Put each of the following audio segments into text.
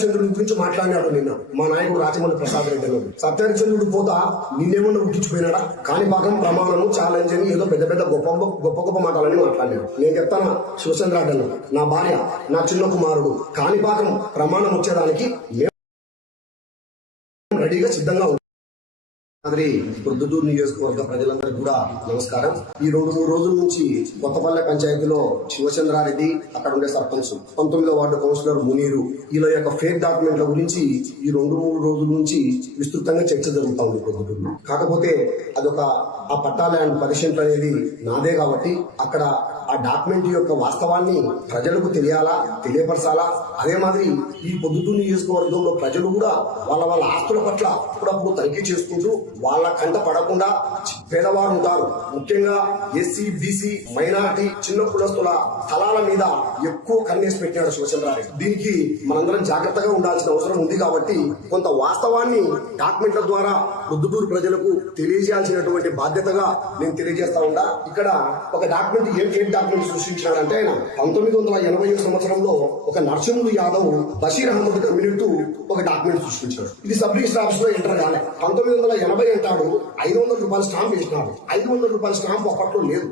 చంద్రుడి గురించి మాట్లాడినాడు నిన్న మా నాయకుడు రాజమౌళి ప్రసాద్ రెడ్డి అన్నాడు. సత్యహరిచంద్రుడు పోతా నిన్నేమన్నా ఉట్టించిపోయినాడా కాణిపాకం ప్రమాణం ఛాలెంజ్ అని ఏదో పెద్ద పెద్ద గొప్ప గొప్ప గొప్ప మాటలని మాట్లాడినాడు. నేను చెప్తాను? శివచంద్ర అడ్డను నా భార్య నా చిన్న కుమారుడు. కాణిపాకం ప్రమాణం వచ్చేదానికి రెడీగా సిద్ధంగా ఉన్నాం అదే ప్రొద్దుటూరు నియోజకవర్గ ప్రజలందరికీ కూడా నమస్కారం. ఈ రెండు మూడు రోజుల నుంచి కొత్తపల్లె పంచాయతీలో శివచంద్రారెడ్డి అక్కడ ఉండే సర్పంచ్ పంతొమ్మిదో వార్డు కౌన్సిలర్ మునీరు వీళ్ళ యొక్క ఫేక్ డాక్యుమెంట్ల గురించి ఈ రెండు మూడు రోజుల నుంచి విస్తృతంగా చర్చ జరుగుతూ ఉంది ప్రొద్దుటూరులో కాకపోతే అదొక ఆ పట్టా ల్యాండ్ పరిషత్ అనేది నాదే కాబట్టి అక్కడ ఆ డాక్యుమెంట్ యొక్క వాస్తవాన్ని ప్రజలకు తెలియాలా తెలియపరచాలా? అదే మాదిరి ఈ పొద్దుటూరు నియోజకవర్గంలో ప్రజలు కూడా వాళ్ళ వాళ్ళ ఆస్తుల పట్ల అప్పుడప్పుడు తనిఖీ చేసుకుంటూ వాళ్ళ కంట పడకుండా పేదవారు ఉంటారు. ముఖ్యంగా ఎస్సీ బీసీ మైనార్టీ చిన్న కులస్తుల స్థలాల మీద ఎక్కువ కన్నేసి పెట్టాడు శివచంద్రారెడ్డి. దీనికి మనందరం జాగ్రత్తగా ఉండాల్సిన అవసరం ఉంది కాబట్టి కొంత వాస్తవాన్ని డాక్యుమెంట్ల ద్వారా పొద్దుటూరు ప్రజలకు తెలియజేయాల్సినటువంటి బాధ్యతగా నేను తెలియజేస్తా ఉండా ఇక్కడ ఒక డాక్యుమెంట్ ఏం ఏం డాక్యుమెంట్ సృష్టించాడంటే ఆయన పంతొమ్మిది వందల ఎనభై సంవత్సరంలో ఒక నరసింహులు యాదవ్ బషీర్ అహ్మద్ కమ్యూనిటీ ఒక డాక్యుమెంట్ సృష్టించాడు. ఇది సబ్ రిజిస్టర్ ఆఫీస్లో ఎంటర్ కాలే. పంతొమ్మిది వందల ఎనభై అంటాడు ఐదు వందల రూపాయల స్టాంప్ వేసినాడు. ఐదు వందల రూపాయల స్టాంప్ అప్పట్లో లేదు.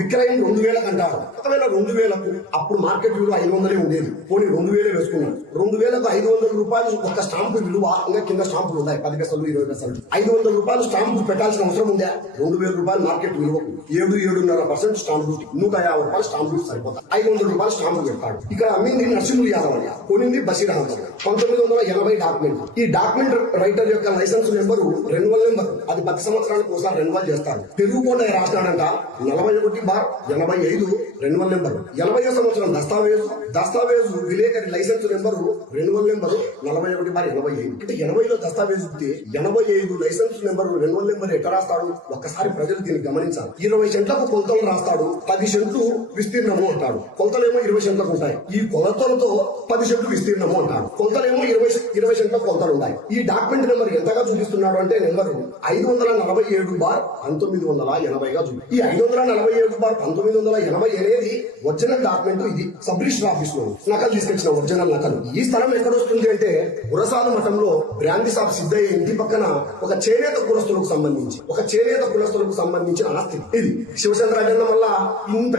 విక్రయం రెండు వేలకు అంటారు ఒకవేళ రెండు వేలకు అప్పుడు మార్కెట్ విలువ ఐదు వందలే ఉండేది. పోనీ రెండు వేలే వేసుకున్నాడు. రెండు వేలకు ఐదు వందల రూపాయలు ఒక స్టాంప్ విలువ ఇంకా కింద స్టాంపులు ఉన్నాయి. పది పైసలు ఇరవై పైసలు. ఐదు వందల రూపాయలు స్టాంపు పెట్టాల్సిన అవసరం ఉందా? రెండు వేల రూపాయలు మార్కెట్ విలువకు ఏడు ఏడున్నర పర్సెంట్ స్టాంప్ నూట యాభై రూపాయలు స్టాంపులు సరిపోతాయి. ఐదు వందల రూపాయలు స్టాంపులు పెడతాడు. ఇక్కడ అమ్మింది నరసింహులు యాదవ్ అని కొనింది బషీర్ అహ్మద్ పంతొమ్మిది వందల ఎనభై డాక్యుమెంట్ ఈ డాక్యుమెంట్ రైటర్ యొక్క లైసెన్స్ నెంబరు రెన్యువల్ నెంబర్ అది పది సంవత్సరాలకు ఒకసారి రెన్యువల్ చేస్తారు. తెలుగు కోట రాస్తాడంట నలభై ఒకటి బార్ ఎనభై ఐదు రెన్యువల్ నెంబర్ ఎనభై సంవత్సరం దస్తావేజు. దస్తావేజు విలేకరి లైసెన్స్ నెంబరు రెన్యువల్ నెంబరు నలభై ఒకటి బార్ ఎనభై ఐదు. అంటే ఎనభైలో దస్తావేజు ఎనభై ఐదు లైసెన్స్ నెంబర్ రెన్యువల్ నెంబర్ ఎట్లా రాస్తాడు? ఒక్కసారి ప్రజలు దీన్ని గమనించాలి. ఇరవై సెంట్లకు కొలతలు రాస్తాడు. పది సెంట్లు విస్తీర్ణము అంటాడు కొలతలేమో ఇరవై సెంట్లకు ఉంటాయి. ఈ కొలతలతో పది సెంట్లు విస్తీర్ణము అంటాడు కొలతలేమో ఇరవై ఇరవై సెంట్ల కొలతలు ఉన్నాయి ఈ డాక్యుమెంట్ నెంబర్ ఎంతగా చూపిస్తున్నాడు అంటే నెంబర్ ఐదు వందల నలభై ఏడు బార్ పంతొమ్మిది వందల ఎనభైగా చూపి. ఈ ఐదు వందల నలభై ఏడు బార్ పంతొమ్మిది వందల ఎనభై అనేది ఒరిజినల్ డాక్యుమెంట్ ఇది సబ్ రిజిస్టర్ ఆఫీస్లో నకలు తీసుకొచ్చిన ఒరిజినల్ నకలు. ఈ స్థలం ఎక్కడ వస్తుంది అంటే గురసాల మఠంలో బ్రాంతి సాబ్ సిద్ధయ్య ఇంటి పక్కన ఒక చేనేత కులస్తులకు సంబంధించి ఒక చేనేత కులస్తులకు సంబంధించిన ఆస్తి. ఇది శివచంద్ర అడ్డం వల్ల ఇంత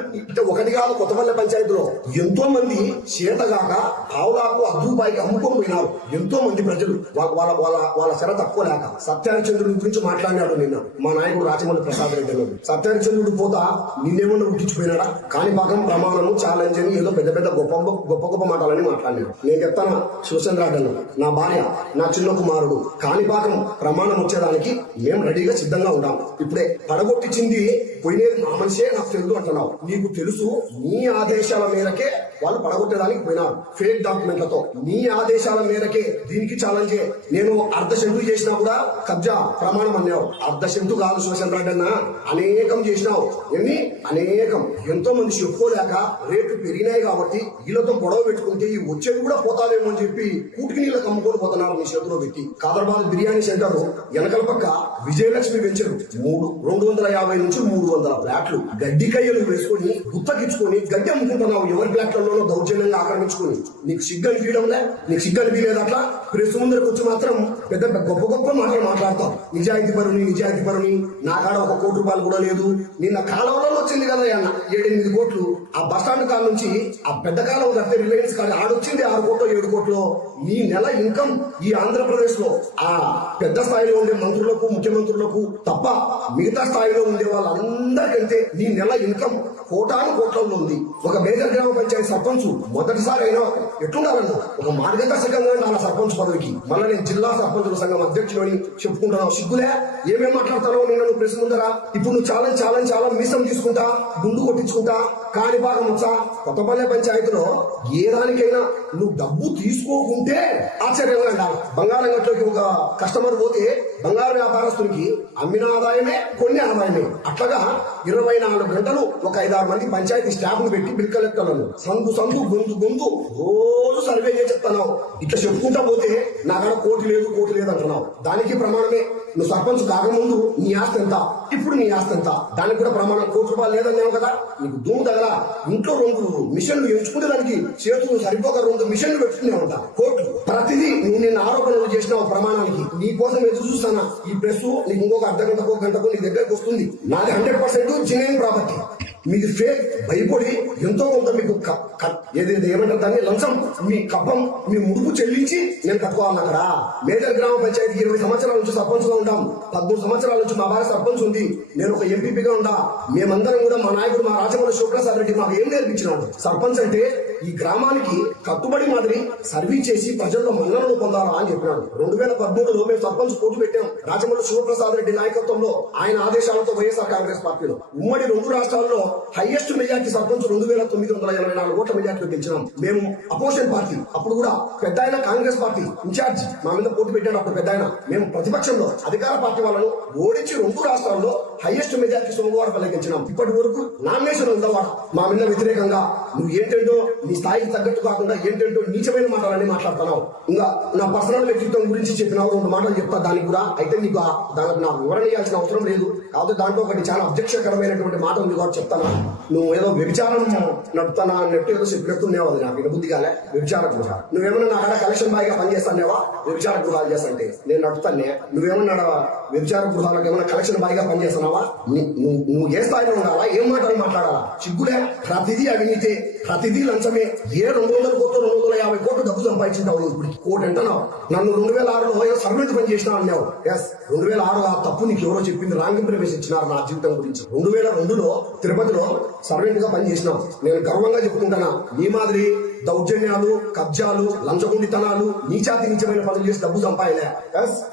ఒకటి కాదు కొత్తపల్లి పంచాయతీలో ఎంతో మంది చేతగాక పావులాకు అద్దుపాయికి అమ్ముకొని పోయినారు. ఎంతో మంది ప్రజలు వాళ్ళ వాళ్ళ వాళ్ళ శర తక్కువ లేక సత్యహరిచంద్రుడి గురించి మాట్లాడినాడు నిన్న మా నాయకుడు రాజమౌళి ప్రసాద్ రెడ్డి అన్నాడు సత్యహరిచంద్రుడు పోతా నిన్నేమన్నా ఉట్టించిపోయినాడా? కాణిపాకం ప్రమాణము ఛాలెంజ్ అని ఏదో పెద్ద పెద్ద గొప్ప గొప్ప గొప్ప మాటలని మాట్లాడినాడు. నేను చెప్తాను? శివచంద్ర నా భార్య నా చిన్న కుమారుడు. కాణిపాకం ప్రమాణం వచ్చేదానికి మేము రెడీగా సిద్ధంగా ఉన్నాం ఇప్పుడే పడగొట్టించింది పోయినేది నా మనిషే నాకు తెలుగు అంటున్నావు. నీకు తెలుసు నీ ఆదేశాల మేరకే వాళ్ళు పడగొట్టడానికి పోయినారు ఫేక్ డాక్యుమెంట్లతో. నీ ఆదేశాల మేరకే దీనికి ఛాలెంజ్ నేను అర్ధ సెంటు చేసినా కూడా కబ్జా ప్రమాణం అన్నావు. అర్ధ సెంటు కాదు శివచంద్ర అన్న. అనేకం చేసినావు. ఎన్ని అనేకం. ఎంతో మంది చెప్పుకోలేక రేట్లు పెరిగినాయి కాబట్టి వీళ్ళతో గొడవ పెట్టుకుంటే ఈ వచ్చేది కూడా పోతాలేమో అని చెప్పి కూటికి నీళ్ళకి అమ్ముకొని పోతున్నారు మీ చేతిలో పెట్టి. కాదర్బాద్ బిర్యానీ సెంటర్ వెనకల పక్క విజయలక్ష్మి వెంచరు. మూడు రెండు వందల యాభై నుంచి మూడు వందల ఫ్లాట్లు. గడ్డి కయ్యలు వేసుకొని గుత్తకిచ్చుకొని గడ్డి అమ్ముకుంటున్నావు. ఎవరి ఫ్లాట్లలో? ఫ్లాట్లలోనో దౌర్జన్యంగా ఆక్రమించుకుని నీకు సిగ్గు అనిపించడంలే నీకు సిగ్గు అనిపించలేదు అట్లా క్రీస్తు ముందరకు వచ్చి మాత్రం పెద్ద పెద్ద గొప్ప గొప్ప మాటలు మాట్లాడతాం నిజాయితీ పరుని నిజాయితీ పరుని నా కాడ ఒక కోటి రూపాయలు కూడా లేదు. నిన్న కాలువలో వచ్చింది కదా అన్న ఏడెనిమిది కోట్లు. ఆ బస్ స్టాండ్ కాడ నుంచి ఆ పెద్ద కాలం కడితే రిలయన్స్ కాడ ఆడొచ్చింది ఆరు కోట్లు ఏడు కోట్లు. ఈ నెల ఇన్కమ్ ఈ ఆంధ్రప్రదేశ్లో ఆ పెద్ద స్థాయిలో ఉండే మంత్రులకు ముఖ్యమంత్రులకు తప్ప మిగతా స్థాయిలో ఉండే వాళ్ళందరికంటే ఈ నెల ఇన్కమ్ కోటాను కోట్లలో ఉంది. ఒక మేజర్ గ్రామ పంచాయతీ సర్పంచ్ మొదటిసారి అయినా ఎట్లుండాలన్నా ఒక మార్గదర్శకంగా ఉండాలి సర్పంచ్ పదవికి మళ్ళీ నేను జిల్లా సర్పంచుల సంఘం అధ్యక్షుడు అని చెప్పుకుంటున్నావు. సిగ్గులే? ఏమేం మాట్లాడతానో నేను నువ్వు ప్రశ్న ముందరా. ఇప్పుడు నువ్వు చాలా చాలా చాలా మీసం తీసుకుంటా గుండు కొట్టించుకుంటా కాణిపాకం వచ్చా కొత్తపల్లె పంచాయతీలో ఏ దానికైనా నువ్వు డబ్బు తీసుకోకుంటే ఆశ్చర్యంగా ఉండాలి. బంగారం గట్లోకి ఒక కస్టమర్ పోతే బంగారు వ్యాపారస్తునికి అమ్మిన ఆదాయమే కొన్ని ఆదాయమే. అట్లాగా ఇరవై నాలుగు గంటలు ఒక ఐదారు మంది పంచాయతీ స్టాఫ్ను పెట్టి బిల్ కలెక్టర్లను సందు సందు గొంతు గొంతు రోజు సర్వే చేసి చెప్తాను ఇట్లా చెప్పుకుంటా పోతే నా కాడ కోటి లేదు కోటి లేదు అంటున్నావు. దానికి ప్రమాణమే. నువ్వు సర్పంచ్ కాకముందు నీ ఆస్తి ఎంత? ఇప్పుడు నీ ఆస్తి ఎంత? దానికి కూడా ప్రమాణం కోటి రూపాయలు లేదన్నావు కదా? నీకు దుమ్ము తగల. ఇంట్లో రెండు మిషన్లు ఎంచుకునే దానికి చేతులు సరిపోక రెండు మిషన్లు పెట్టుకునే ఉంటా. కోట్లు ప్రతిదీ నువ్వు నిన్న ఆరోపణలు చేసిన ప్రమాణానికి. నీ కోసం ఎదురు చూస్తానా? ఈ ప్రెస్ నీకు ఇంకొక అర్ధ గంటకు ఒక గంటకు నీ దగ్గరకు వస్తుంది. నాది హండ్రెడ్ పర్సెంట్ చిన్న ప్రాపర్టీ. మీది ఫేక్ భయపడి ఎంతో కొంత మీకు క- క- ఏదైతే ఏమంటారు దాన్ని లంచం మీ కబ్బం మీ ముడుపు చెల్లించి నేను కట్టుకోవాలి అక్కడ. మేజర్ గ్రామ పంచాయతీ ఇరవై సంవత్సరాల నుంచి సర్పంచ్గా ఉంటాం. పదమూడు సంవత్సరాల నుంచి మా భార్య సర్పంచ్ ఉంది. నేను ఒక ఎంపీపీగా ఉండా మేమందరం కూడా మా నాయకుడు మా రాజమౌళి శుక్రసాద్ రెడ్డి మాకు ఏం నేర్పించినాడు సర్పంచ్ అంటే ఈ గ్రామానికి కట్టుబడి మాదిరి సర్వీస్ చేసి ప్రజల్లో మన్ననలు పొందాలా అని చెప్పినాడు. రెండు వేల పదమూడులో మేము సర్పంచ్ పోటీ పెట్టాం. రాజమౌళి శివప్రసాద్ రెడ్డి నాయకత్వంలో ఆయన ఆదేశాలతో వైఎస్ఆర్ కాంగ్రెస్ పార్టీలో. ఉమ్మడి రెండు రాష్ట్రాల్లో హైయెస్ట్ మెజార్టీ సర్పంచ్ రెండు వేల తొమ్మిది వందల ఎనభై నాలుగు ఓట్ల మెజార్టీ పెంచినాం మేము అపోజిషన్ పార్టీ అప్పుడు కూడా పెద్ద ఆయన కాంగ్రెస్ పార్టీ ఇన్ఛార్జ్ మా మీద పోటీ పెట్టాడు అప్పుడు పెద్ద ఆయన. మేము ప్రతిపక్షంలో అధికార పార్టీ వాళ్ళను ఓడించి రెండు రాష్ట్రాల్లో హైయెస్ట్ మెజార్టీ సోమవారం గెలిచినాం. ఇప్పటి వరకు నామినేషన్ ఉందన్నమాట మా మీద వ్యతిరేకంగా నువ్వు ఏంటంటో నీ స్థాయికి తగ్గట్టు కాకుండా ఏంటంటో నీచమైన మాటలన్నీ మాట్లాడుతున్నావు. ఇంకా నా పర్సనల్ వ్యక్తిత్వం గురించి చెప్పినావు రెండు మాటలు చెప్తా దానికి కూడా. అయితే నీకు దానికి నా వివరణ ఇవ్వాల్సిన అవసరం లేదు. కాకపోతే దాంట్లో ఒకటి చాలా అధ్యక్షకరమైనటువంటి మాట ఉంది కాబట్టి చెప్తాను. నువ్వు ఏదో వ్యభిచారం నడుపుతానా అన్నట్టు ఏదో చెప్పినట్టున్నావు అది నాకు. వినబుద్ధి కాలే. వ్యభిచార గృహ. నువ్వేమన్నా నా కాడ కలెక్షన్ బాగా పనిచేస్తానేవా? వ్యభిచార గృహాలు చేస్తాంటే నేను నడుపుతానే. నువ్వేమన్నా వ్యభిచార గృహాలకు ఏమైనా కలెక్షన్ బాగా పనిచేస్తున్నావా? నువ్వు ఏ స్థాయిలో ఉండాలా? ఏం మాటలు మాట్లాడాలా? సిగ్గులే ప్రతిదీ అవినీతే ప్రతిదీ లంచమే. ఏ రెండు వందల కోట్లు రెండు వందల యాభై కోట్లు డబ్బు సంపాదించుంటావు నువ్వు ఇప్పుడు కోటి అంటున్నావు. నన్ను రెండు వేల ఆరులో ఏదో సర్వెంట్ పని చేసినా అన్నావు. ఎస్ రెండు వేల ఆరు ఆ తప్పు నీకు ఎవరో చెప్పింది రాంగ్ ఇన్ఫర్మేషన్ ఇచ్చినారు నా జీవితం గురించి. రెండు వేల రెండులో తిరుపతిలో సర్వెంట్గా పనిచేసినాం నేను గర్వంగా చెప్పుకుంటానా నీ మాదిరి దౌర్జన్యాలు కబ్జాలు లంచగొండితనాలు నీచాతి నీచమైన పనులు చేసి డబ్బు సంపాదలే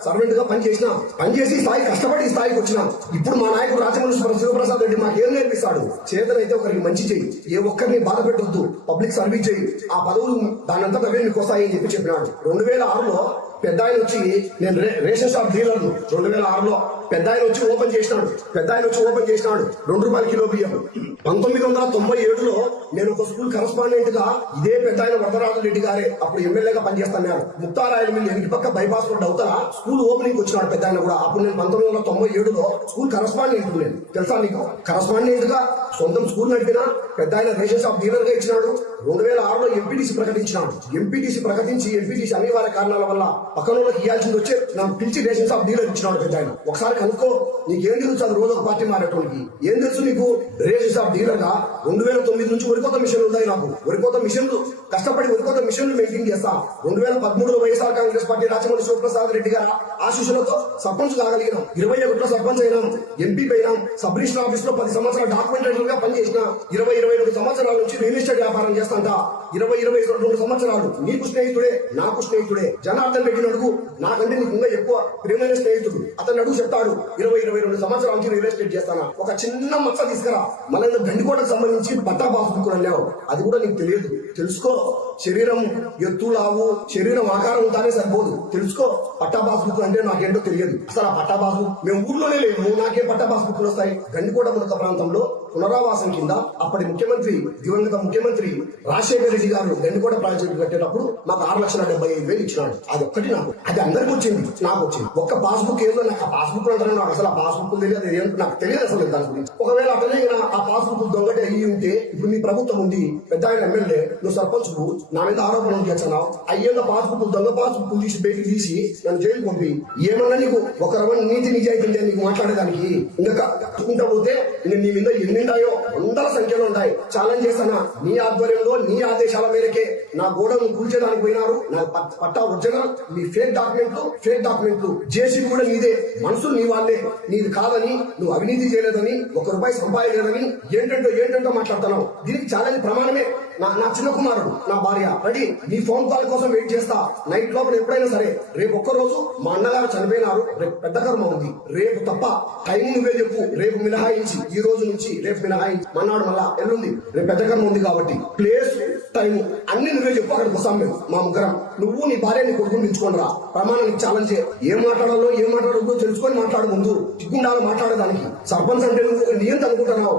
సర్వెంట్గా పని చేసిన పని చేసి స్థాయి కష్టపడి ఈ స్థాయికి వచ్చిన ఇప్పుడు మా నాయకుడు రాజమౌళి శివప్రసాద్ రెడ్డి మాకు ఏం నేర్పిస్తాడు? చేతనైతే ఒకరికి మంచి చెయ్యి ఏ ఒక్కరిని బాధ పెట్టొద్దు. పబ్లిక్ సర్వీస్ చెయ్యి ఆ పదవులు దానంతా అవే మీకు వస్తాయని చెప్పి చెప్పినాడు. రెండు వేల ఆరులో పెద్ద ఆయన వచ్చి నేను రే- రేషన్ షాప్ డీలర్ రెండు వేల ఆరులో పెద్ద ఆయన వచ్చి ఓపెన్ చేసినాడు. పెద్ద ఆయన వచ్చి ఓపెన్ చేసినాడు. రెండు రూపాయల కిలో బియ్యం. పంతొమ్మిది వందల తొంభై ఏడులో నేను ఒక స్కూల్ కరస్పాండెంట్గా ఇదే పెద్ద ఆయన వరదరాజు రెడ్డి గారే అప్పుడు ఎమ్మెల్యేగా పనిచేస్తాను ముక్తారాయల మిల్లి ఎనికి పక్క బైపాస్ రోడ్ అవుతారా స్కూల్ ఓపెనింగ్ వచ్చినాడు పెద్ద ఆయన కూడా. అప్పుడు నేను పంతొమ్మిది వందల తొంభై ఏడులో స్కూల్ కరస్పాండెంట్ నేను తెలుసా నీకు? కరస్పాండెంట్గా సొంతం స్కూల్ నడిపిన పెద్ద ఆయన రేషన్ షాప్ డీలర్గా ఇచ్చినాడు. రెండు వేల ఆరులో ఎంపీటీసీ ప్రకటించినాడు ఎంపీటీసీ ప్రకటించి ఎంపీటీసీ అనివార్య కారణాల వల్ల పక్కనోళ్ళకి ఇవ్వాల్సింది వచ్చి నాకు పిలిచి రేషన్ షాప్ డీలర్ ఇచ్చినాడు పెద్ద ఆయన. ఒకసారి కనుక్కో నీకేం తెలుసు అది రోజు ఒక పార్టీ మారేటోనికి ఏం తెలుసు నీకు? రేషన్ షాప్ డీలర్గా రెండు వేల తొమ్మిది నుంచి వరికోత మిషన్లు ఉన్నాయి నాకు. వరికోత మిషన్లు కష్టపడి వరికోత మిషన్లు మెయింటైన్ చేస్తా. రెండు వేల పదమూడులో వైఎస్ఆర్ కాంగ్రెస్ పార్టీ రాజమండ్రి శివప్రసాద్ రెడ్డి గారు ఆశీస్సులతో సర్పంచ్ కాగలిగినాం. ఇరవై ఒకటిలో సర్పంచ్ అయినాం ఎంపీ అయినాం సబ్ రిజిస్టర్ ఆఫీస్లో పది సంవత్సరాలు డాక్యుమెంటరీగా పనిచేసిన ఇరవై ఇరవై రెండు సంవత్సరాల నుంచి రియల్ ఎస్టేట్ వ్యాపారం చేస్తాంట. ఇరవై ఇరవై రెండు సంవత్సరాలు. నీకు స్నేహితుడే నాకు స్నేహితుడే. జనార్దన్ రెడ్డి అడుగు నాకంటే నీకు ఇంకా ఎక్కువ ప్రియమైన స్నేహితుడు. అతను అడుగు చెప్తాడు. ఇరవై ఇరవై రెండు సంవత్సరాల నుంచి రియల్ ఎస్టేట్ చేస్తానా? ఒక చిన్న మచ్చ తీసుకురా. మళ్ళీ గండికోటకు సంబంధించి పట్టా బాసుకు అన్నావు అది కూడా నీకు తెలియదు. తెలుసుకో. శరీరం ఎత్తు లావు శరీరం ఆకారం ఉంటానే సరిపోదు. తెలుసుకో. పట్టా బాసుకు అంటే నాకేంటో తెలియదు. అసలు ఆ పట్టా బాసు మేము ఊర్లోనే లేము. నాకే పట్టా బాసుకులు వస్తాయి గండికోట మునక ప్రాంతంలో పునరావాసం కింద అప్పటి ముఖ్యమంత్రి దివంగత ముఖ్యమంత్రి రాజశేఖర రెడ్డి గారు గండికోట ప్రాజెక్టు కట్టేటప్పుడు నాకు ఆరు లక్షల డెబ్బై ఐదు వేలు ఇచ్చినాడు అది ఒక్కటి నాకు. అది అందరికి వచ్చింది. నాకు వచ్చింది. ఒక్క పాస్బుక్ ఏదో నాకు ఆ పాస్బుక్ అంటారు నాకు అసలు ఆ పాస్బుక్ తెలియదు అది నాకు తెలియదు అసలు దాని గురించి. ఒకవేళ అట్లనే ఆ పాస్బుక్ దొంగటి అయ్యి ఉంటే ఇప్పుడు మీ ప్రభుత్వం ఉంది. పెద్ద ఆయన ఎమ్మెల్యే నువ్వు సర్పంచ్ నా మీద ఆరోపణలు చేస్తున్నావు అయ్యేళ్ళ పాస్బుక్ దొంగ పాస్బుక్ తీసి బయటికి తీసి నన్ను జైలు పంపి. ఏమన్నా నీకు ఒక రవణ నీతి నిజాయితీ నీకు మాట్లాడేదానికి. ఇంకా కట్టుకుంటా పోతే నేను నీ మీద ఉంటాయో వందల సంఖ్యలో ఉంటాయి. ఛాలెంజ్ చేస్తానా నీ ఆధ్వర్యంలో నీ ఆదేశాల మేరకే నా గోడను కూల్చేదానికి పోయినారు. నా పట్టా ఒరిజినల్ మీ ఫేక్ డాక్యుమెంట్లు ఫేక్ డాక్యుమెంట్లు. జేసీ కూడా నీదే. మనసులు నీ వాళ్ళే. నీది కాదని నువ్వు అవినీతి చేయలేదని ఒక రూపాయి సంపాదించలేదని ఏంటంటో ఏంటంటో మాట్లాడుతున్నావు. దీనికి ఛాలెంజ్ ప్రమాణమే. నా నా చిన్న కుమారుడు నా భార్య. రెడీ. నీ ఫోన్ కాల్ కోసం వెయిట్ చేస్తా. నైట్ లోపల ఎప్పుడైనా సరే రేపు ఒక్క రోజు మా అన్నగారు చనిపోయినారు. రేపు పెద్ద కర్మ ఉంది. రేపు తప్ప టైం నువ్వే చెప్పు. రేపు మినహాయించి ఈ రోజు నుంచి రేపు మినహాయించి మన్నాడు మళ్ళా ఎల్లుంది రేపు పెద్ద కర్మ ఉంది కాబట్టి. ప్లేస్ టైం అన్ని నువ్వే చెప్పు అక్కడికి వస్తాం మేము మా ముగ్గురం. నువ్వు నీ భార్య నీ కొడుకుని పిలుచుకోండి రా ప్రమాణానికి ఛాలెంజ్ ఏం మాట్లాడాలో ఏం మాట్లాడకూడదో తెలుసుకొని మాట్లాడు ముందు. చిక్కుండాలో మాట్లాడేదానికి. సర్పంచ్ అంటే నువ్వు ఒక అనుకుంటున్నావు.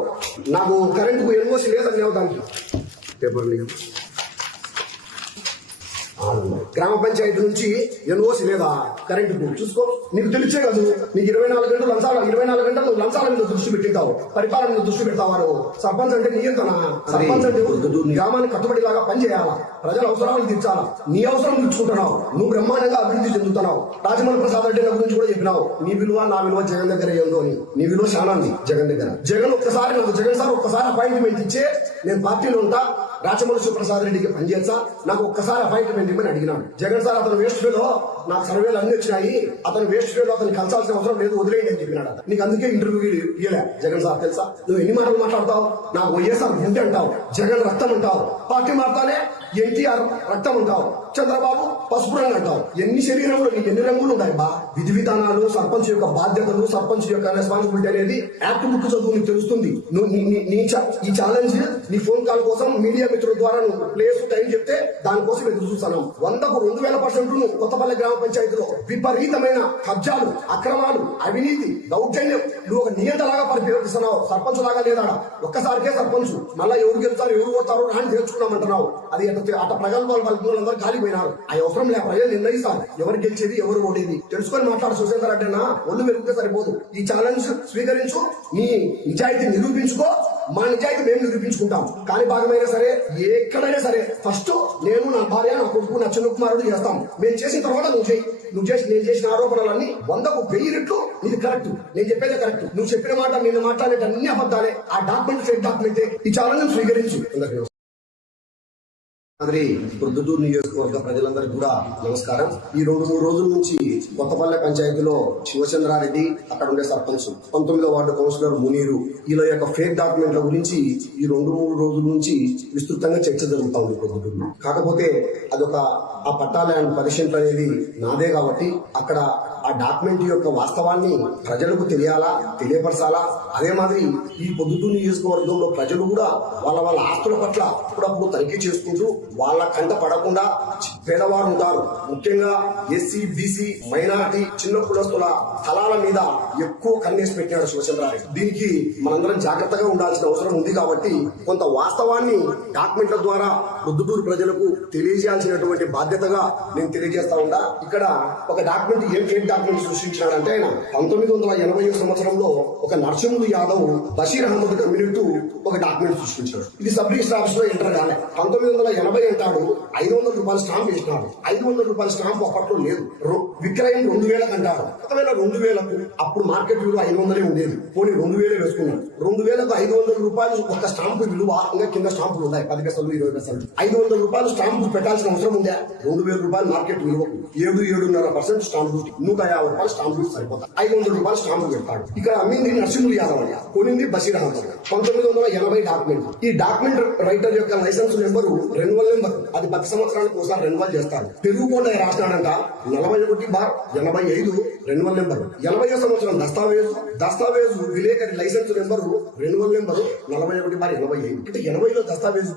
నాకు కరెంటుకు ఎన్ఓసి లేవు దానికి. పేపర్ లేదు గ్రామ పంచాయతీ నుంచి ఎన్ఓసి లేదా కరెంటు బిల్ చూసుకో నీకు తెలిసే కాదు. నీకు ఇరవై నాలుగు గంటలు లంచాల ఇరవై నాలుగు గంటలు లంచాల మీద దృష్టి పెట్టింటావు. పరిపాలన మీద దృష్టి పెడతావారు. సర్పంచ్ అంటే నియంత్రణ. సర్పంచ్ అంటే ఎవరు? నీ గ్రామానికి కట్టుబడిలాగా పనిచేయాలా? ప్రజల అవసరాలు తీర్చాలా? నీ అవసరం తీర్చుకుంటున్నావు. నువ్వు బ్రహ్మాండంగా అభివృద్ధి చెందుతున్నావు. రాజమౌళి ప్రసాద్ రెడ్డి నా గురించి కూడా చెప్పినావు. నీ విలువ నా విలువ జగన్ దగ్గర ఏందో అని నీ విలువ చాలా ఉంది జగన్ దగ్గర. జగన్ ఒక్కసారి నాకు జగన్ సార్ ఒక్కసారి అపాయింట్మెంట్ ఇచ్చే నేను పార్టీలో ఉంటా. రాచమల్లి శివప్రసాద్ రెడ్డికి పనిచేస్తా. నాకు ఒక్కసారి అపాయింట్మెంట్ ఇవ్వని అడిగినాడు. జగన్ సార్ అతను వేస్ట్ ఫెలో నాకు సర్వేలు అన్ని వచ్చినాయి. అతను వేస్ట్ ఫేలో అతను కలిసాల్సిన అవసరం లేదు వదిలేయండి అని చెప్పినాడు నీకు అందుకే ఇంటర్వ్యూ ఇవ్వలే జగన్ సార్ తెలుసా? నువ్వు ఎన్ని మాటలు మాట్లాడతావు? నాకు వైఎస్ఆర్ గుండె అంటావు జగన్ రక్తం అంటావు. పార్టీ మారుతానే ఎన్టీఆర్ రక్తం అంటావు. చంద్రబాబు పసుపు రంగు అంటావు. ఎన్ని శరీరంలో నీకు ఎన్ని రంగులు ఉన్నాయి బా? విధి విధానాలు సర్పంచ్ యొక్క బాధ్యతలు సర్పంచ్ యొక్క రెస్పాన్సిబిలిటీ అనేది యాక్ట్ బుక్ చదువు నీకు తెలుస్తుంది. నువ్వు నీ- నీ- ఈ ఛాలెంజ్ నీ ఫోన్ కాల్ కోసం మీడియా మిత్రుల ద్వారా నువ్వు ప్లేస్ టైం చెప్తే దానికోసం ఎదురు చూస్తాను వందకు రెండు వేల పర్సెంట్ నువ్వు కొత్తపల్లి గ్రామ పంచాయతీలో విపరీతమైన కబ్జాలు అక్రమాలు అవినీతి దౌర్జన్యం. నువ్వు ఒక నియంత్రణలాగా పరిపాలిస్తున్నావు. సర్పంచ్ లాగా లేదా ఒక్కసారికే సర్పంచ్. మళ్ళీ ఎవరు గెలుస్తారు ఎవరు పోతారు అని తెలుసుకున్నామంటున్నావు. అది అట ప్రగల్భాలు పలుకున్న అందరూ కాలిపోయినారు. ఆ అవసరం లే ప్రజలు నిర్ణయిస్తారు. ఎవరు గెలిచేది ఎవరు ఓడేది తెలుసుకొని మాట్లాడు సుశేందర్ రెడ్డి ఒళ్ళు మెరుగుతే సరిపోదు. ఈ ఛాలెంజ్ స్వీకరించు నీ నిజాయితీ నిరూపించుకో. మా నిజాయితీ మేము నిరూపించుకుంటాం. కానీ భాగమైనా సరే ఎక్కడైనా సరే ఫస్ట్ నేను నా భార్య నా కొడుకు నా చిన్న కుమారుడు చేస్తాం. మేము చేసిన తర్వాత నువ్వు చేయి. నువ్వు చేసి నేను చేసిన ఆరోపణలన్నీ వందకు వెయ్యి రెట్లు. ఇది కరెక్ట్ నేను చెప్పేది కరెక్ట్ నువ్వు చెప్పిన మాట నేను మాట్లాడేట అన్ని అబద్ధాలే. ఆ డాక్యుమెంట్ ఫేక్ డాక్యుమెంట్ ఈ చాలా స్వీకరించు. మాదిరి ప్రొద్దుటూరు నియోజకవర్గ ప్రజలందరికీ కూడా నమస్కారం. ఈ రెండు మూడు రోజుల నుంచి కొత్తపల్లె పంచాయతీలో శివచంద్రారెడ్డి అక్కడ ఉండే సర్పంచ్ పంతొమ్మిదో వార్డు కౌన్సిలర్ మునీరు వీళ్ళ యొక్క ఫేక్ డాక్యుమెంట్ల గురించి ఈ రెండు మూడు రోజుల నుంచి విస్తృతంగా చర్చ జరుగుతా ఉంది ప్రొద్దుటూరులో కాకపోతే అదొక ఆ పట్టా ల్యాండ్ పరిశీలన అనేది నాదే కాబట్టి అక్కడ ఆ డాక్యుమెంట్ యొక్క వాస్తవాన్ని ప్రజలకు తెలియాలా తెలియపరచాలా? అదే మాదిరి ఈ పొద్దుటూరు నియోజకవర్గంలో ప్రజలు కూడా వాళ్ళ వాళ్ళ ఆస్తుల పట్ల అప్పుడప్పుడు తనిఖీ చేసుకుంటూ వాళ్ళ కంట పడకుండా పేదవారు ఉంటారు. ముఖ్యంగా ఎస్సీ బీసీ మైనారిటీ చిన్న కులస్తుల స్థలాల మీద ఎక్కువ కన్నేసి పెట్టినాడు శివచంద్రారెడ్డి. దీనికి మనందరం జాగ్రత్తగా ఉండాల్సిన అవసరం ఉంది కాబట్టి కొంత వాస్తవాన్ని డాక్యుమెంట్ల ద్వారా పొద్దుటూరు ప్రజలకు తెలియజేయాల్సినటువంటి బాధ్యతగా నేను తెలియజేస్తా ఉంటా ఇక్కడ ఒక డాక్యుమెంట్ ఏం ఫేక్ డాక్యుమెంట్ సృష్టించినారంటే ఆయన పంతొమ్మిది వందల ఎనభై సంవత్సరంలో ఒక నరసింహులు యాదవ్ బషీర్ అహ్మద్ కమ్యూనిటీ ఒక డాక్యుమెంట్ సృష్టించాడు. ఇది సబ్ రిజిస్టర్ ఆఫీస్లో ఎంటర్ కాలే. పంతొమ్మిది వందల ఎనభై అంటాడు ఐదు వందల రూపాయల స్టాంప్ వేసినాడు ఐదు వందల రూపాయల స్టాంప్ అప్పట్లో లేదు. విక్రయం రెండు వేలకు అంటారు ఒకవేళ రెండు వేలకు అప్పుడు మార్కెట్ విలువ ఐదు వందలే ఉండేది. పోనీ రెండు వేలే వేసుకున్నాడు. రెండు వేలకు ఐదు వందల రూపాయలు ఒక స్టాంపు విలువ ఇంకా కింద స్టాంపులు ఉన్నాయి. పది పైసలు ఇరవై పైసలు. ఐదు వందల రూపాయలు స్టాంపు పెట్టాల్సిన అవసరం ఉందా? రెండు వేల రూపాయలు మార్కెట్ విలువ ఏడు ఏడున్నర పర్సెంట్ స్టాంప్ డ్యూటీ నూట యాభై రూపాయలు స్టాంప్ డ్యూటీ సరిపోతాయి. ఐదు వందల రూపాయలు స్టాంపు పెడతాడు. ఇక్కడ అమ్మింది నరసింహులు యాదవ్ అయ్యా. కొనింది బషీర్ అహ్మద్ పంతొమ్మిది వందల ఎనభై డాక్యుమెంట్. ఈ డాక్యుమెంట్ రైటర్ యొక్క లైసెన్స్ నెంబరు రెన్యువల్ నెంబర్. అది పది సంవత్సరాలకు ఒకసారి రెన్యువల్ చేస్తాడు పెరుగుకోండ రాసినాడంట నలభై ఒకటి బార్ ఎనభై ఐదు రెన్యువల్ నెంబర్. ఎనభై సంవత్సరం దస్తావేజు దస్తావేజు విలేకరి లైసెన్స్ నెంబరు రెన్యువల్ నెంబరు నలభై ఒకటి బార్ ఎనభై ఐదు. అంటే ఎనభైలో దస్తావేజు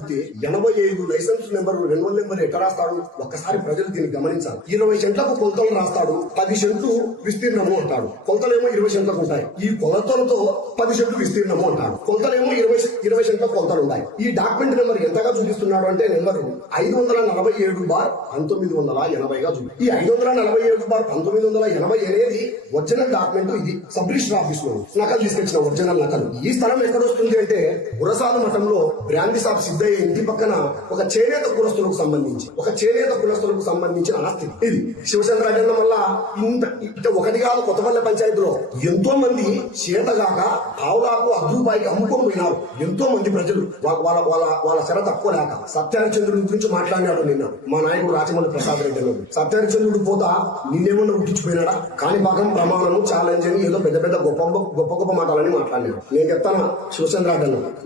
ఎనభై ఐదు లైసెన్స్ నెంబర్ రెన్యువల్ నెంబర్ ఎక్కడ రాస్తాడు? ఒక్కసారి ప్రజలు దీన్ని గమనించాలి. ఇరవై సెంట్లకు కొలతలు రాస్తాడు పది సెంట్లు విస్తీర్ణము అంటాడు. కొలతలేమో ఇరవై సెంట్లకు ఉంటాయి. ఈ కొలతలతో పది సెంట్లు విస్తీర్ణము అంటాడు. కొలతలేమో ఇరవై ఇరవై శాతం కొలతలు ఉన్నాయి. ఈ డాక్యుమెంట్ నెంబర్ ఎంతగా చూపిస్తున్నాడు అంటే నెంబర్ ఐదు వందల నలభై ఏడు బార్ పంతొమ్మిది వందల ఎనభైగా చూపి. ఈ ఐదు వందల నలభై ఏడు బార్ పంతొమ్మిది వందల ఎనభై అనేది ఒరిజినల్ డాక్యుమెంట్ ఇది సబ్ రిజిస్టర్ ఆఫీస్లో నకలు తీసుకొచ్చిన ఒరిజినల్ నకలు. ఈ స్థలం ఎక్కడ వస్తుంది అంటే గురసాల మఠంలో బ్రాంతి సాబ్ సిద్ధయ్య ఇంటి పక్కన ఒక చేనేత కులస్తులకు సంబంధించి ఒక చేనేత కులస్తులకు సంబంధించిన ఆస్తి ఇది. శివచంద్ర అడ్డం వల్ల ఇంత ఇంత ఒకటి కాదు కొత్తపల్లి పంచాయతీలో ఎంతో మంది చేతగాక పావులాకు అర్ధ రూపాయికి అమ్ముకొని పోయినారు. ఎంతో మంది ప్రజలు వాళ్ళ వాళ్ళ వాళ్ళ శర తక్కువ లేక సత్యహరిచంద్రుడి గురించి మాట్లాడినాడు నిన్న. మా నాయకుడు రాజమౌళి ప్రసాద్ రెడ్డి గారు సత్యహరిచంద్రుడు పోతా నిన్నేమన్నా ఉట్టించిపోయినాడా కాణిపాకం ప్రమాణం ఛాలెంజ్ అని ఏదో పెద్ద పెద్ద గొప్ప గొప్ప గొప్ప గొప్ప మాటలని మాట్లాడినాడు. నేను చెప్తాను? శివచంద్ర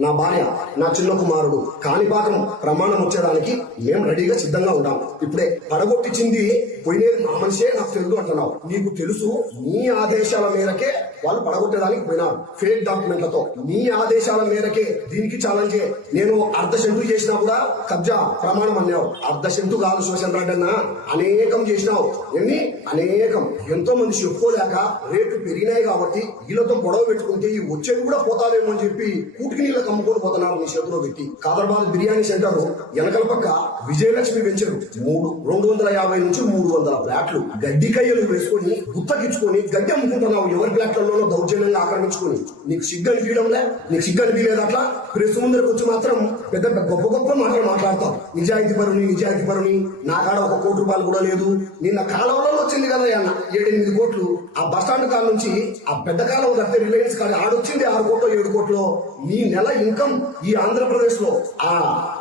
నా భార్య నా చిన్న కుమారుడు. కాణిపాకం ప్రమాణం వచ్చేదానికి మేము రెడీగా సిద్ధంగా ఉన్నాం ఇప్పుడే పడగొట్టించింది పోయినేది మా మనిషే నాకు తెలుగు అంటున్నావు. నీకు తెలుసు నీ ఆదేశాల మేరకే వాళ్ళు పడగొట్టడానికి పోయినారు. ఫేక్ డాక్యుమెంట్లతో నీ ఆదేశాల మేరకే దీనికి ఛాలెంజ్ నేను అర్ధ సెంటు చేసినా కూడా కబ్జా ప్రమాణం అన్నావు. అర్ధ సెంటు కాదు శివచంద్ర అన్న. అనేకం చేసినావు. ఎన్ని అనేకం. ఎంతో మంది చెప్పుకోలేక రేట్లు పెరిగినాయి కాబట్టి వీళ్ళతో గొడవ పెట్టుకుంటే ఈ వచ్చేది కూడా పోతావేమో అని చెప్పి కూటికి నీళ్ళ కమ్ముకొని పోతున్నారు మీ చేతిలో పెట్టి. కాదర్బాద్ బిర్యానీ సెంటర్ వెనకల పక్క విజయలక్ష్మి వెంచరు. మూడు రెండు వందల యాభై నుంచి మూడు వందల ఫ్లాట్లు. గడ్డి కయ్యలు వేసుకొని గుత్తకిచ్చుకొని గడ్డి అమ్ముకుంటున్నావు. ఎవరి ఫ్లాట్లలోనో దౌర్జన్యంగా ఆక్రమించుకొని. నీకు సిగ్గు అనిపించడంలే నీకు సిగ్గు అనిపించలేదు అట్లా ప్రెస్ ముందరకు వచ్చి మాత్రం పెద్ద పెద్ద గొప్ప గొప్ప మాటలు మాట్లాడతాం. నిజాయితీ పరుని నిజాయితీ పరుని నా కాడ ఒక కోటి రూపాయలు కూడా లేదు. నిన్న కాలంలో వచ్చింది కదా అన్న ఏడెనిమిది కోట్లు. ఆ బస్ స్టాండ్ కాడ నుంచి ఆ పెద్ద కాలం కడితే రిలయన్స్ కాడ ఆడొచ్చింది ఆరు కోట్లు ఏడు కోట్లు. నీ నెల ఇన్కమ్ ఈ ఆంధ్రప్రదేశ్లో ఆ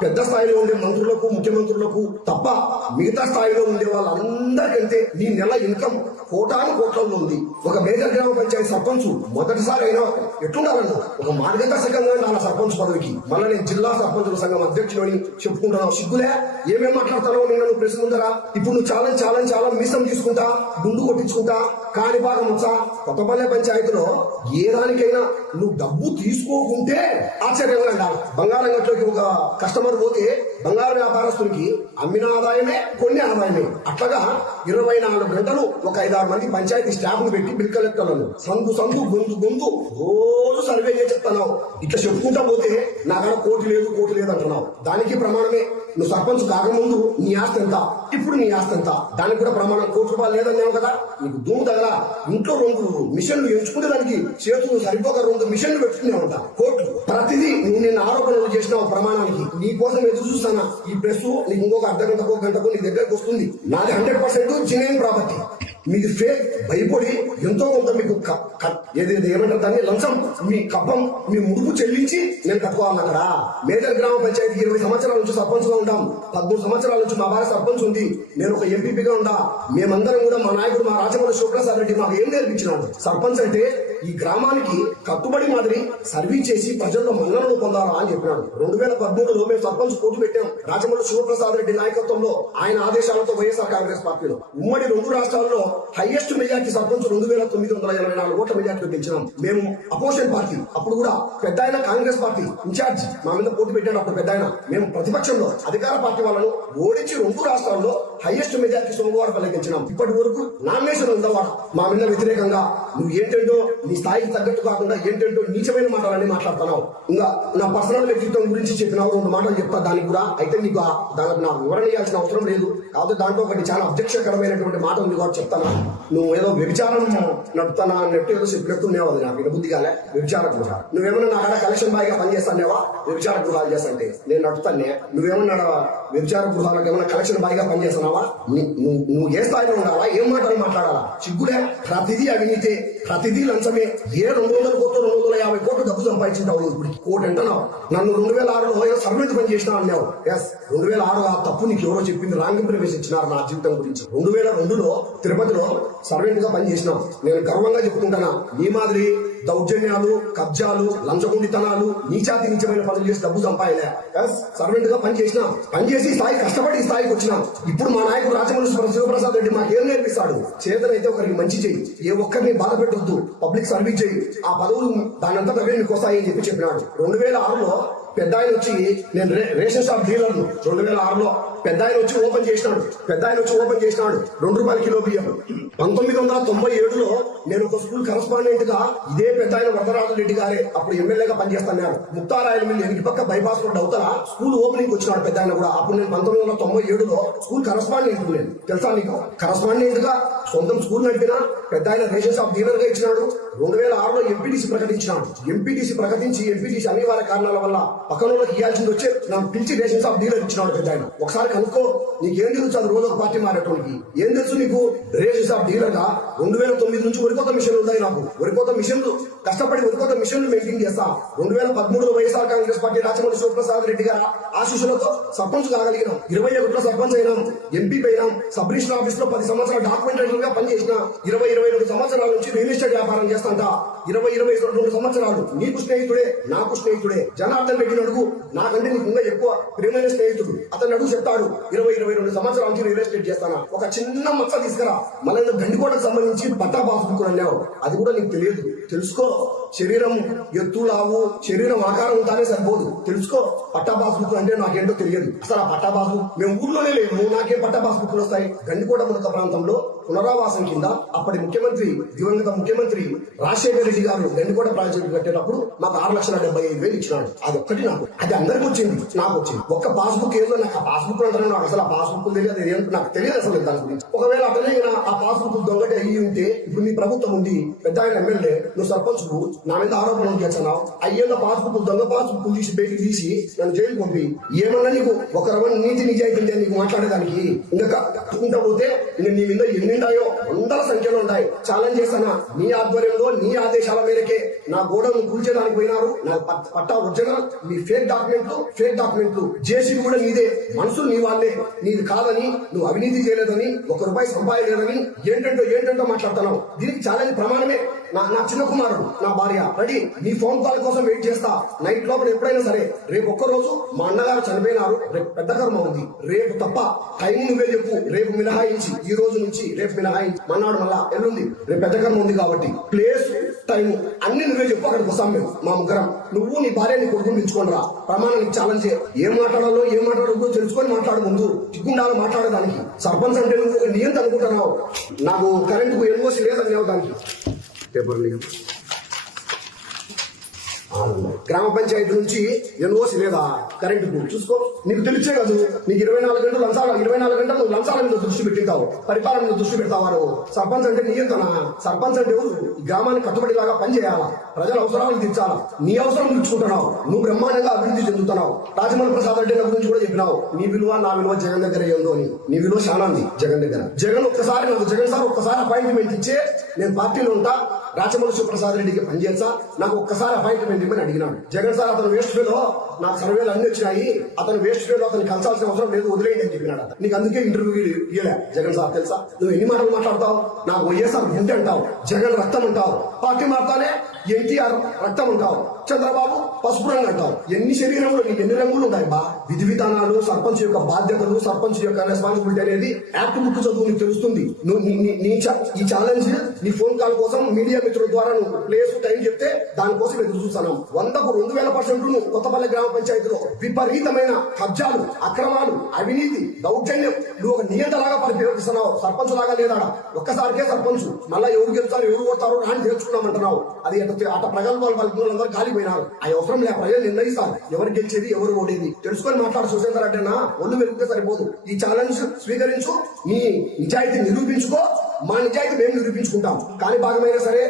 పెద్ద స్థాయిలో ఉండే మంత్రులకు ముఖ్యమంత్రులకు తప్ప మిగతా స్థాయిలో ఉండే వాళ్ళందరికంటే నీ నెల ఇన్కమ్ కోటాను కోట్లలో ఉంది. ఒక మేజర్ గ్రామ పంచాయతీ సర్పంచ్ మొదటిసారి అయినా ఎట్లుండాలన్న? ఒక మార్గదర్శకంగా ఉండాలి సర్పంచ్ పదవికి. మళ్ళీ నేను జిల్లా సర్పంచుల సంఘం అధ్యక్షుడని చెప్పుకుంటున్నావు. సిగ్గులే? ఏమేం మాట్లాడతానో నేను నువ్వు ప్రశ్న ముందరా? ఇప్పుడు నువ్వు చాలా చాలా చాలా మిసం తీసుకుంటా గుండు కొట్టించుకుంటా కాని భాగం వచ్చా కొత్తపల్లె పంచాయతీలో ఏ దానికైనా నువ్వు డబ్బు తీసుకోకుంటే ఆశ్చర్యంగా ఉండాలి. బంగారం గట్లోకి ఒక కస్టమర్ పోతే బంగారు వ్యాపారస్తునికి అమ్మిన ఆదాయమే కొన్ని ఆదాయమే. అట్లాగా ఇరవై నాలుగు గంటలు ఒక ఐదారు మంది పంచాయతీ స్టాఫ్ను పెట్టి బిల్ కలెక్టర్లను సందు సందు గొంతు గొంతు రోజు సర్వే చేసి ఇట్లా చెప్పుకుంటా పోతే నా కోటి లేదు కోటి లేదు అంటున్నావు. దానికి ప్రమాణమే. నువ్వు సర్పంచ్ కాకముందు నీ ఆస్తి ఎంత? ఇప్పుడు నీ ఆస్తి ఎంత? దానికి కూడా ప్రమాణం కోటి రూపాయలు లేదన్నావు కదా? నీకు ధూము తగల ఇంట్లో రెండు మిషన్లు ఎంచుకుంటే దానికి చేతులు సరిపోక రెండు మిషన్లు పెట్టుకునేవంట కోర్టు ప్రతిదీ నువ్వు నేను ఆరోపణలు చేసినావు ప్రమాణానికి. నీ కోసం ఎదురు చూస్తానా? ఈ ప్రెస్ నీకు ఇంకొక అర్ధ గంటకు ఒక గంటకు నీ దగ్గరకు వస్తుంది. నాది హండ్రెడ్ పర్సెంట్ జినైన్ ప్రాపర్టీ. మీది ఫేక్ భయపడి ఎంతో కొంత మీకు క- ఏమంటారు దాన్ని? లంచం మీ కప్పం మీ ముడుపు చెల్లించి నేను కట్టుకోవాలి అక్కడ మేజర్ గ్రామ పంచాయతీకి ఇరవై సంవత్సరాల నుంచి సర్పంచ్గా ఉంటాం. పదమూడు సంవత్సరాల నుంచి మా భార్య సర్పంచ్ ఉంది. నేను ఒక ఎంపీపీగా ఉండా మేమందరం కూడా మా నాయకుడు మా రాజమౌళి సార్ రెడ్డి మాకు ఏం నేర్పించినాడు? సర్పంచ్ అంటే ఈ గ్రామానికి కట్టుబడి మాదిరి సర్వీస్ చేసి ప్రజల్లో మన్ననలు పొందాలా అని చెప్పినాడు. రెండు వేల పద్మూడులో మేము సర్పంచ్ పోటీ పెట్టాం. రాజమండ్రి శివప్రసాద్ రెడ్డి నాయకత్వంలో ఆయన ఆదేశాలతో వైఎస్ఆర్ కాంగ్రెస్ పార్టీలో. ఉమ్మడి రెండు రాష్ట్రాల్లో హైయెస్ట్ మెజార్టీ సర్పంచ్ రెండు వేల తొమ్మిది వందల ఎనభై నాలుగు ఓట్ల మెజార్టీ పెంచినాం మేము అపోజిషన్ పార్టీ. అప్పుడు కూడా పెద్ద ఆయన కాంగ్రెస్ పార్టీ ఇన్ఛార్జ్. మా మీద పోటీ పెట్టాడు అప్పుడు పెద్ద ఆయన. మేము ప్రతిపక్షంలో అధికార పార్టీ వాళ్ళను ఓడించి రెండు రాష్ట్రాల్లో హైయెస్ట్ మెజార్టీ సోమవారం గెలిచినాం. ఇప్పటి వరకు నామినేషన్ ఉందా మా మీద వ్యతిరేకంగా నువ్వు ఏంటంటో నీ స్థాయికి తగ్గట్టు కాకుండా ఏంటంటే నీచమైన మాటలన్నీ మాట్లాడుతున్నావు. ఇంకా నా పర్సనల్ వ్యక్తిత్వం గురించి చెప్పినావు రెండు మాటలు చెప్తా దానికి కూడా అయితే నీకు దానికి నా వివరణ ఇవ్వాల్సిన అవసరం లేదు. కాకపోతే దాంట్లో ఒకటి చాలా అధ్యక్షకరమైనటువంటి మాట ఉంది కూడా చెప్తాను. నువ్వు ఏదో వ్యభిచారం నడుపుతానా అన్నట్టు ఏదో చెప్పినట్టున్నావు అది నాకు వినబుద్ధి కాలే. వ్యభిచార గృహాలు నువ్వేమన్నా నా కాడ కలెక్షన్ బాయ్గా పనిచేస్తానేవా వ్యభిచార గృహాలు చేస్తాంటే నేను నడుపుతానే నువ్వేమన్నా వ్యభిచార గృహాలకు ఏమైనా కలెక్షన్ బాయ్గా పనిచేస్తున్నావా నువ్వు నువ్వు ఏ స్థాయిలో ఉండాలా? ఏం మాటలు మాట్లాడాలా? సిగ్గులే ప్రతిదీ అవినీతి ప్రతిదీ లంచం కోసమే ఏ రెండు వందల కోట్లు రెండు వందల యాభై కోట్లు డబ్బు సంపాదించుంటావు నువ్వు ఇప్పుడు. కోటి అంటున్నావు. నన్ను రెండు వేల ఆరులో ఏదో సర్వెంట్ పని చేసినా అన్నావు. ఎస్ రెండు వేల ఆరు ఆ తప్పు నీకు ఎవరో చెప్పింది రాంగ్ ఇంప్రెషన్ ఇచ్చినారు నా జీవితం గురించి. రెండు వేల రెండులో తిరుపతిలో సర్వెంట్గా పనిచేసిన నేను గర్వంగా చెప్తుంటానా? నీ మాదిరి దౌర్జన్యాలు కబ్జాలు లంచగొండితనాలు నీచాతి నీచమైన పనులు చేసి డబ్బు సంపాదలే సర్వెంట్గా పని చేసిన పని చేసి స్థాయి కష్టపడి ఈ స్థాయికి వచ్చిన ఇప్పుడు మా నాయకుడు రాజమౌళి శివప్రసాద్ రెడ్డి మాకు ఏం నేర్పిస్తాడు? చేతనైతే ఒకరికి మంచి చేయి ఏ ఒక్కరిని బాధ పెట్టొద్దు. పబ్లిక్ సర్వీస్ చేయి ఆ పదవులు దానంతా అవే వస్తాయి అని చెప్పి చెప్పినాడు. రెండు వేల ఆరులో పెద్ద ఆయన వచ్చి నేను రేషన్ షాప్ డీలర్ను. రెండు వేల ఆరులో పెద్ద ఆయన వచ్చి ఓపెన్ చేసినాడు. పెద్ద ఆయన వచ్చి ఓపెన్ చేసినాడు. రెండు రూపాయల కిలో బియ్యం. పంతొమ్మిది వందల తొంభై ఏడులో నేను ఒక స్కూల్ కరస్పాండెంట్గా ఇదే పెద్ద ఆయన వరదరాజు రెడ్డి గారే అప్పుడు ఎమ్మెల్యేగా పనిచేస్తున్నాడు ముక్తారాయల మీద ఎనిమిది పక్క బైపాస్ రోడ్ అవుతారా స్కూల్ ఓపెనింగ్ వచ్చినాడు పెద్ద ఆయన కూడా. అప్పుడు నేను పంతొమ్మిది వందల తొంభై ఏడులో స్కూల్ కరస్పాండెంట్ నేను. తెలుసా నీకు? కరస్పాండెంట్గా సొంతం స్కూల్ నడిపినా పెద్ద ఆయన రేషన్ షాప్ డీలర్గా ఇచ్చినాడు. రెండు వేల ఆరులో ఎంపీటీసీ ప్రకటించినాడు ఎంపీటీసీ ప్రకటించి ఎంపీటీసీ అనివార్య కారణాల వల్ల పక్కన ఇవ్వాల్సింది వచ్చే నాకు పిలిచి రేషన్ షాప్ డీలర్ ఇచ్చినాడు పెద్ద ఆయన. ఒకసారి కనుక్కో నీకు ఏం తెలుసు అది రోజు ఒక పార్టీ మారేటోళ్ళకి? ఏం తెలుసు నీకు? రేషన్ షాప్ డీలర్గా రెండు వేల తొమ్మిది నుంచి వరికోత మిషన్లు ఉన్నాయి నాకు. వరికోత మిషన్లు కష్టపడి వరికోత మిషన్లు మెయింటైన్ చేస్తా. రెండు వేల పదమూడులో వైఎస్ఆర్ కాంగ్రెస్ పార్టీ రాజమౌళి శివప్రసాద్ రెడ్డి గారు ఆశీస్సులతో సర్పంచ్ కాగలిగినాం ఇరవై ఒకటిలో సర్పంచ్ అయినాం ఎంపీ అయినాం. సబ్ రిజిస్టర్ ఆఫీస్లో పది సంవత్సరాలు డాక్యుమెంటేషన్ చేసిన ఇరవై ఇరవై రెండు సంవత్సరాల నుంచి రియల్ ఎస్టేట్ వ్యాపారం చేస్తా చేస్తాంట. ఇరవై ఇరవై రెండు సంవత్సరాలు నీకు స్నేహితుడే నాకు స్నేహితుడే. జనార్దన్ రెడ్డి అడుగు నాకంటే నీకు ఇంకా ఎక్కువ ప్రియమైన స్నేహితుడు. అతను అడుగు చెప్తాడు ఇరవై ఇరవై రెండు సంవత్సరాల నుంచి రియల్ ఎస్టేట్ చేస్తానా. ఒక చిన్న మచ్చ తీసుకురా. మళ్ళీ గండికోటకు సంబంధించి పట్టా పాసుబుక్ అన్నావు అది కూడా నీకు తెలియదు. తెలుసుకో శరీరం ఎత్తు లావు శరీరం ఆకారం ఉంటానే సరిపోదు. తెలుసుకో పట్టా పాసుబుక్ అంటే నాకేంటో తెలియదు. అసలు ఆ పట్టా పాసుబుక్ మేము ఊర్లోనే లేము నాకే పట్టా పాసుబుక్లు వస్తాయి. గండికోట మునక ప్రాంతంలో పునరావాసం కింద అప్పటి ముఖ్యమంత్రి దివంగత ముఖ్యమంత్రి రాజశేఖర రెడ్డి గారు గండికోట ప్రాజెక్టు కట్టేటప్పుడు మాకు ఆరు లక్షల డెబ్బై ఐదు వేలు ఇచ్చినాడు. అది ఒక్కటి నాకు. అది అందరికి వచ్చింది. నాకు వచ్చింది. ఒక్క పాస్బుక్ ఏదో నాకు ఆ పాస్బుక్ అంటారు నాకు అసలు ఆ పాస్బుక్ తెలియదు. అది ఏంటో నాకు తెలియదు అసలు దాని గురించి. ఒకవేళ అతనే ఆ పాస్బుక్ దొంగటి అయ్యి ఉంటే ఇప్పుడు మీ ప్రభుత్వం ఉంది. పెద్ద ఆయన ఎమ్మెల్యే నువ్వు సర్పంచ్ నా మీద ఆరోపణలు చేస్తున్నావు అయ్యేళ్ళ పాస్బుక్ దొంగ పాస్బుక్ తీసి బయటికి తీసి నన్ను జైలు పంపి. ఏమన్నా నీకు ఒక రవణ నీతి నిజాయితీ నీకు మాట్లాడేదానికి? ఇంకా కట్టుకుంటా పోతే నీ మీద ఎన్ని ఉంటాయో వందల సంఖ్యలో ఉంటాయి. ఛాలెంజ్ చేసానా నీ ఆధ్వర్యంలో నీ ఆదేశాల మేరకే నా గోడను కూల్చేదానికి పోయినారు. నా పట్టా ఒరిజినల్ మీ ఫేక్ డాక్యుమెంట్లు ఫేక్ డాక్యుమెంట్లు. చేసి కూడా నీదే. మనుషులు నీ వాళ్ళే. నీది కాదని నువ్వు అవినీతి చేయలేదని ఒక రూపాయి సంపాదించలేదని ఏంటంటో ఏంటంటో మాట్లాడుతున్నావు. దీనికి చాలా ప్రమాణమే. నా నా చిన్న కుమారుడు నా భార్య. రెడీ. నీ ఫోన్ కాల్ కోసం వెయిట్ చేస్తా. నైట్ లోపల ఎప్పుడైనా సరే రేపు ఒక్క రోజు మా అన్నగారు చనిపోయినారు. రేపు పెద్ద కర్మ ఉంది. రేపు తప్ప టైం నువ్వే చెప్పు. రేపు మినహాయించి ఈ రోజు నుంచి రేపు మినహాయించి. మన్నాడు మళ్ళా ఎల్లుంది రేపు పెద్ద కర్మ ఉంది కాబట్టి. ప్లేస్ టైం అన్ని నువ్వే చెప్పు అక్కడికి వస్తాం మేము మా ముగ్గురం. నువ్వు నీ భార్య నీ కొడుకుని పిలుచుకొని రా ప్రమాణానికి ఛాలెంజ్ ఏం మాట్లాడాలో ఏం మాట్లాడకూడదు తెలుసుకొని మాట్లాడు ముందు. సిగ్గుండాలో మాట్లాడడానికి సర్పంచ్ అంటే నువ్వు ఒక అనుకుంటున్నావు. నాకు కరెంటుకు ఎన్ఓసి లేదని దానికి. పేపర్ లేదు గ్రామ పంచాయతీ నుంచి ఎన్ఓసి లేదా కరెంటు బిల్ చూసుకో నీకు తెలిసే కాదు. నీకు ఇరవై నాలుగు గంటలు లంచాల ఇరవై నాలుగు గంటలు నువ్వు లంచాల మీద దృష్టి పెట్టింటావు. పరిపాలన మీద దృష్టి పెడతావారు. సర్పంచ్ అంటే నియంత్రణ. సర్పంచ్ అంటే గ్రామాన్ని ఈ గ్రామానికి కట్టుబడిలాగా పనిచేయాలా? ప్రజల అవసరాలు తీర్చాలా? నీ అవసరం తీర్చుకుంటున్నావు. నువ్వు బ్రహ్మాండంగా అభివృద్ధి చెందుతున్నావు. రాజమౌళి ప్రసాద్ రెడ్డి నా గురించి కూడా చెప్పినావు. నీ విలువ నా విలువ జగన్ దగ్గర ఏందో అని. నీ విలువ చాలా ఉంది జగన్ దగ్గర. జగన్ ఒక్కసారి నాకు జగన్ సార్ ఒక్కసారి అపాయింట్మెంట్ ఇచ్చే నేను పార్టీలో ఉంటా. రాచమల్లి ప్రసాద్ రెడ్డికి పనిచేస్తా నాకు ఒక్కసారి అపాయింట్మెంట్ ఇవ్వని అడిగినాడు. జగన్ సార్ అతను వేస్ట్ ఫేలో నాకు సర్వేలు అన్ని వచ్చినాయి. అతను వేస్ట్ ఫేలో అతను కలిసాల్సిన అవసరం లేదు వదిలేయండి అని చెప్పినాడు అతను. నీకు అందుకే ఇంటర్వ్యూ ఇయ్యలే జగన్ సార్ తెలుసా? నువ్వు ఎన్ని మాటలు మాట్లాడతావు? నాకు వైఎస్ఆర్ ఎంత అంటావు జగన్ రక్తం అంటావు. పార్టీ మారుతానే ఎన్టీఆర్ రక్తం అంటావు. చంద్రబాబు పసుపు రంగు అంటావు. ఎన్ని శరీరంలో నీకు ఎన్ని రంగులు ఉంటాయి బా? విధి విధానాలు సర్పంచ్ యొక్క బాధ్యతలు సర్పంచ్ యొక్క రెస్పాన్సిబిలిటీ అనేది యాక్ట్ బుక్ చదువు నీకు తెలుస్తుంది. నువ్వు నీ- ఈ ఛాలెంజ్ నీ ఫోన్ కాల్ కోసం మీడియా మిత్రుల ద్వారా నువ్వు ప్లేస్ టైం చెప్తే దానికోసం ఎదురు చూస్తాను. వందకు రెండు వేల పర్సెంట్ నువ్వు కొత్తపల్లి గ్రామ పంచాయతీలో విపరీతమైన కబ్జాలు అక్రమాలు అవినీతి దౌర్జన్యం. నువ్వు ఒక నియంతలాగా పరిపాలిస్తున్నావు సర్పంచ్ లాగా లేదా? ఒక్కసారికే సర్పంచ్. మళ్ళా ఎవరు గెలుస్తారు ఎవరు కొడతారు అని తెలుసుకున్నామంటున్నావు అది అటు అట ప్రజల వాళ్ళందరూ కాలిపోయినారు. ఆ అవసరం లే ప్రజలు నిర్ణయిస్తారు. ఎవరు గెలిచేది ఎవరు ఓడేది. తెలుసుకొని మాట్లాడు సుశేందర్ అంటే ఒళ్ళు వెలిగితే సరిపోదు. ఈ ఛాలెంజ్ స్వీకరించు నీ నిజాయితీ నిరూపించుకో మా నిజాయితీ మేము నిరూపించుకుంటాం. కానీ భాగమైనా సరే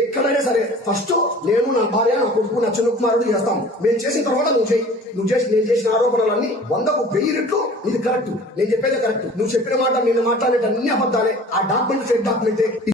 ఎక్కడైనా సరే ఫస్ట్ నేను నా భార్య నా కొడుకు నా చిన్న కుమారుడు చేస్తాం. మేము చేసిన తర్వాత నువ్వు చేయి. నువ్వు చేసి నేను చేసిన ఆరోపణలన్నీ వందకు వెయ్యి రెట్లు ఇది కరెక్ట్ నేను చెప్పేది కరెక్ట్ నువ్వు చెప్పిన మాట నేను మాట్లాడేట అన్ని అబద్ధాలే. ఆ డాక్యుమెంట్ ఫేక్ డాక్యుమెంటే